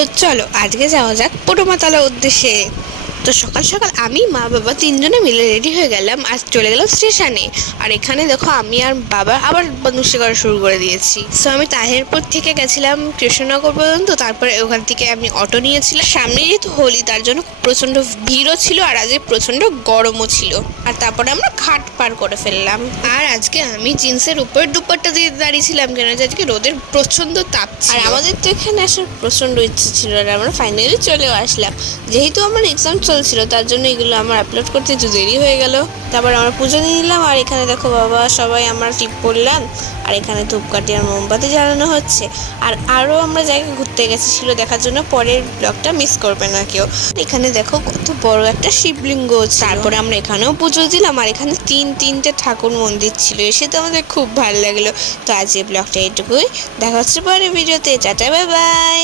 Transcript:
তো চলো আজকে যাওয়া যাক পোটোমাতলার উদ্দেশ্যে। তো সকাল সকাল আমি মা বাবা তিনজনে মিলে রেডি হয়ে গেলাম আর চলে গেলাম স্টেশনে। আর এখানে দেখো আমি আর বাবা আবার বদমাইশি করা শুরু করে দিয়েছি। সো আমি তাহিরপুর থেকে গেছিলাম কৃষ্ণনগর পর্যন্ত, তারপরে ওখান থেকে আমি অটো নিয়েছিলাম। সামনে যেহেতু হোলি তার জন্য প্রচন্ড ভিড়ও ছিল আর আজকে প্রচন্ড গরমও ছিল। আর তারপরে আমরা ঘাট পার করে ফেললাম। আর আজকে আমি জিন্সের উপর দুপাট্টা দিয়ে দাঁড়িয়েছিলাম কেন যে আজকে রোদের প্রচন্ড তাপ ছিল। আর আমাদের তো এখানে আসার প্রচন্ড ইচ্ছে ছিল আর আমরা ফাইনালি চলেও আসলাম। যেহেতু আমার এক্সাম চলছিল তার জন্য এগুলো আমার আপলোড করতে একটু দেরি হয়ে গেল। তারপর আমরা পুজো দিয়ে নিলাম আর এখানে দেখো বাবা সবাই আমরা টিপ পড়লাম। আর এখানে ধূপকাঠি আর মোমবাতি জ্বালানো হচ্ছে। আর আরও আমরা জায়গায় ঘুরতে গেছিছিল দেখার জন্য, পরের ব্লগটা মিস করবে না কেউ। এখানে দেখো কত বড় একটা শিবলিঙ্গ। তারপরে আমরা এখানেও পুজো দিলাম আর এখানে তিনটে ঠাকুর মন্দির ছিল, এসে তো আমাদের খুব ভালো লাগলো। তো আজ এই ব্লগটা এইটুকুই, দেখা হচ্ছে পরের ভিডিওতে। Tata bye bye.